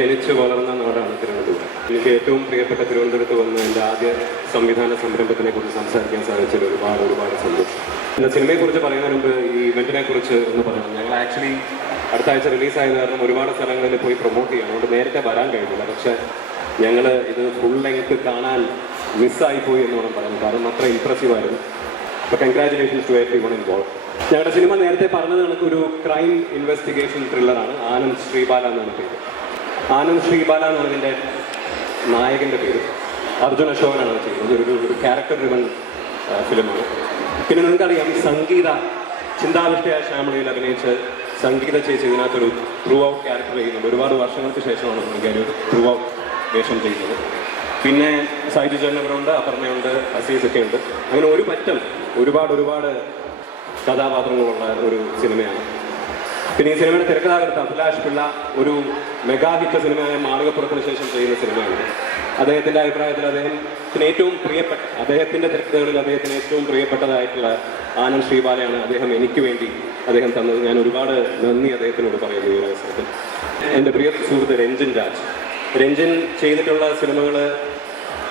ജനിച്ചു വളർന്ന നാടാണ് തിരുവനന്തപുരം. എനിക്ക് ഏറ്റവും പ്രിയപ്പെട്ട തിരുവനന്തപുരത്ത് വന്ന് എൻ്റെ ആദ്യ സംവിധാന സംരംഭത്തിനെ കുറിച്ച് സംസാരിക്കാൻ സാധിച്ചത് ഒരുപാട് സന്തോഷം. എൻ്റെ സിനിമയെക്കുറിച്ച് പറയുന്നതിന് മുമ്പ് ഈ ഇവൻറ്റിനെ കുറിച്ച് ഒന്ന് പറയണം. ഞങ്ങൾ ആക്ച്വലി അടുത്ത ആഴ്ച റിലീസായത് കാരണം ഒരുപാട് സ്ഥലങ്ങളിൽ പോയി പ്രൊമോട്ട് ചെയ്യണം. അതുകൊണ്ട് നേരത്തെ വരാൻ കഴിഞ്ഞില്ല. പക്ഷേ ഞങ്ങൾ ഇത് ഫുൾ ലെങ്ത് കാണാൻ മിസ്സായിപ്പോയി എന്ന് വേണം പറയാൻ. കാരണം അത്ര ഇംപ്രസീവായിരുന്നു. അപ്പോൾ കൺഗ്രാജുലേഷൻസ് ടു എവരിവൺ ഇൻവോൾവ്. ഞങ്ങളുടെ സിനിമ നേരത്തെ പറഞ്ഞത് കണക്ക് ഒരു ക്രൈം ഇൻവെസ്റ്റിഗേഷൻ ത്രില്ലറാണ്. ആനന്ദ് ശ്രീബാല എന്നാണ് പേര്. ആനന്ദ് ശ്രീബാല എന്നാണ് ഇതിൻ്റെ നായകൻ്റെ പേര്. അർജുൻ അശോകനാണ് ചെയ്യുന്നത്. ഒരു ക്യാരക്ടർ ഡ്രിവൺ ഫിലിമാണ്. പിന്നെ നിങ്ങൾക്കറിയാം, സംഗീത ചിന്താവിഷ്ടയായ ശ്യാമളയിൽ അഭിനയിച്ച് സംഗീത ചേച്ചി ഇതിനകത്തൊരു ത്രൂ ഔട്ട് ക്യാരക്ടർ ചെയ്യുന്നുണ്ട്. ഒരുപാട് വർഷങ്ങൾക്ക് ശേഷമാണ് പുള്ളിക്കാരി ഒരു ത്രൂ ഔട്ട് വേഷം ചെയ്യുന്നത്. പിന്നെ സൈജു ജനവറുണ്ട്, അപർണയുണ്ട്, അസീസൊക്കെ ഉണ്ട്. അങ്ങനെ ഒരു പറ്റം ഒരുപാട് കഥാപാത്രങ്ങളുള്ള ഒരു സിനിമയാണ്. പിന്നെ ഈ സിനിമയുടെ തിരക്കഥാകൃത്ത് അഭിലാഷ് പിള്ള ഒരു മെഗാ ഹിറ്റ് സിനിമയായ മാളികപ്പുറത്തിന് ശേഷം ചെയ്യുന്ന സിനിമയാണ്. അദ്ദേഹത്തിൻ്റെ അഭിപ്രായത്തിൽ അദ്ദേഹത്തിന് ഏറ്റവും പ്രിയപ്പെട്ട അദ്ദേഹത്തിൻ്റെ തിരക്കഥകളിൽ അദ്ദേഹത്തിന് ഏറ്റവും പ്രിയപ്പെട്ടതായിട്ടുള്ള ആനന്ദ് ശ്രീബാലയാണ് അദ്ദേഹം എനിക്ക് വേണ്ടി അദ്ദേഹം തന്നത്. ഞാൻ ഒരുപാട് നന്ദി അദ്ദേഹത്തിനോട് പറയുന്നു ഈ അവസരത്തിൽ. എൻ്റെ പ്രിയ സുഹൃത്ത് രഞ്ജിൻ രാജ്. രഞ്ജിൻ ചെയ്തിട്ടുള്ള സിനിമകൾ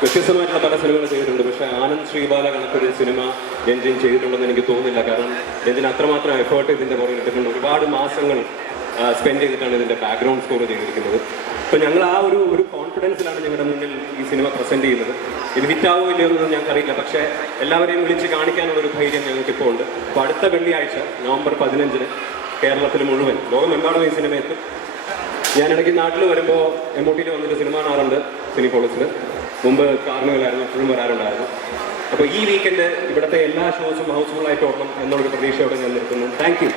വ്യത്യസ്തമായിട്ടുള്ള പല സിനിമകൾ ചെയ്തിട്ടുണ്ട്. പക്ഷേ ആനന്ദ് ശ്രീബാല കണക്കൊരു സിനിമ രഞ്ജിൻ ചെയ്തിട്ടുണ്ടെന്ന് എനിക്ക് തോന്നുന്നില്ല. കാരണം രഞ്ജിൻ അത്രമാത്രം എഫേർട്ട് ഇതിൻ്റെ പുറകിൽ ഇട്ടിട്ടുണ്ട്. ഒരുപാട് മാസങ്ങൾ സ്പെൻഡ് ചെയ്തിട്ടാണ് ഇതിൻ്റെ ബാക്ക്ഗ്രൗണ്ട് സ്കോർ ചെയ്തിരിക്കുന്നത്. അപ്പോൾ ഞങ്ങൾ ആ ഒരു കോൺഫിഡൻസിലാണ് ഞങ്ങളുടെ മുന്നിൽ ഈ സിനിമ പ്രസൻറ്റ് ചെയ്യുന്നത്. ഇത് ഹിറ്റാവോ ഇല്ലയോ എന്നൊന്നും ഞങ്ങൾക്കറിയില്ല. പക്ഷേ എല്ലാവരെയും വിളിച്ച് കാണിക്കാനുള്ളൊരു ധൈര്യം ഞങ്ങൾക്കിപ്പോൾ ഉണ്ട്. അപ്പോൾ അടുത്ത വെള്ളിയാഴ്ച നവംബർ 15 കേരളത്തിൽ മുഴുവൻ, ലോകമെമ്പാടും ഈ സിനിമ എത്തും. ഞാനിടയ്ക്ക് നാട്ടിൽ വരുമ്പോൾ MOT വന്നിട്ട് സിനിമ കാണാറുണ്ട്, സിനിപോളിസിൽ. മുമ്പ് കാർണിവലായിരുന്നു, എപ്പോഴും വരാറുണ്ടായിരുന്നു. അപ്പോൾ ഈ വീക്കെൻഡ് ഇവിടുത്തെ എല്ലാ ഷോസും ഹൗസ്ഫുള്ളായിട്ട് ഓടണം എന്നുള്ളൊരു പ്രതീക്ഷയോടെ ഞാൻ നിർത്തുന്നു. Thank you.